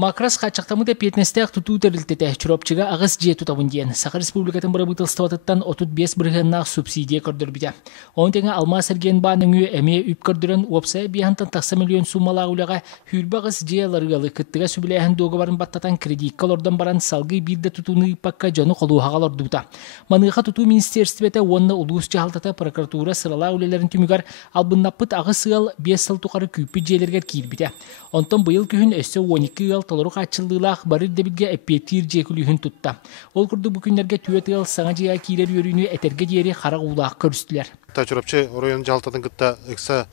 Макрас қачақтамы да петнестек тұту тәрілтеті чүропчыға ағыз же тұтабын дейін. Сақыр республикатын бұрабытылстыватыттан 35 бірғыннақ субсидия көрдір біде. Оның теңі алма сәрген баның үй әме үп көрдірін опсай бейхантан тақса миллион суммала ұлаға хүрбағыз же ларғалы күттіға сүбіләйін доғы барын баттатан кредитка лордан баран салғы бірді тұтуны паққа жоны қолуғаға лордуыта. Маныға тұту министерстветі онны ұлғыс жағалтата прокуратура сырала үлелерін түмігар албыннаппыт ағы сығал 5 сыл тұқары күпі желергер кейлбіде. Онтан бұйыл күхін өсі 12 ыл толырық атшылдылақ барыр дебілге әппетір жекілігін тұтта. Ол күрді бүкіндерге түйет ыл саңа жия кейлер өріні әтерге дейері қара ұлақ көрістілер. Чурапчы орайын жалтатын күтті ұқса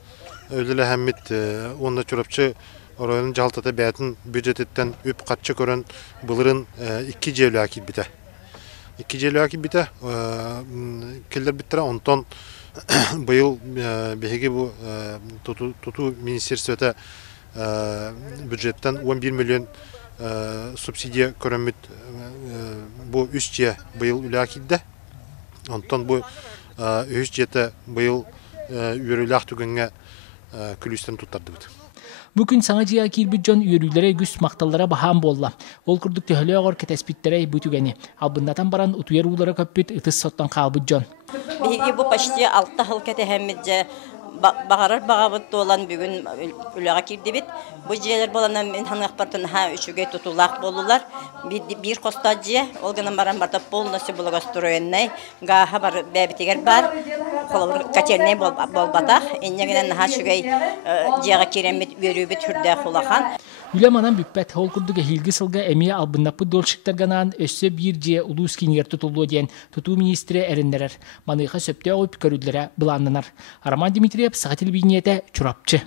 өлілі әммет, онда чурапчы орайын жалтаты бәтін бюджеттен өп қатшы көрін бұлырын 2 жеулі әкел біті. 2 жеулі әкел біті келдер біттіра, онтан бұйыл бәйге бұл тұту министерстветі бюджеттен 11 миллион субсидия көріммет бұл 3 же бұйыл үлі әкелді. Онтан бұл 3 жеті бұйыл үйірілі ақтүгінге күлістен тұттарды бұд. Бүгін саңа жия келбіт жон үйірілері күс мақталlara бахан болла. Ол күрдік төхілі оғыр кәтәспеттері бүтігені. Албындатан баран ұтуер ұлары көппет ұтыс соттан қалбыт жон. Беге бұл пашти 6 хыл кәтәхәммет бағарар бағабыт olan бүгін үліға келді бет. Бұл жиелер боланан мен ханық бартын үшіге тұтулақ болулар. Bir қоста жие, ол ғынан баран барда полностью бұлыға строеннай. Ғаға бар бәбітегер бар, қолыр катерней болбатақ. Еннегінен үшіге жиеға керемет өрі бет үрді құлақан. Үлеманан бүппәт ол күрдігі хилгі сылға әмия албыннапы долшықтарғанан өссі бір же ұлыс кенігер тұтылуы дейін тұту министрі әріндерер. Маныға сөпте ойып көрілдері бұланынар. Араман Дмитриев, Сағател Бейнеті, Чурапчы.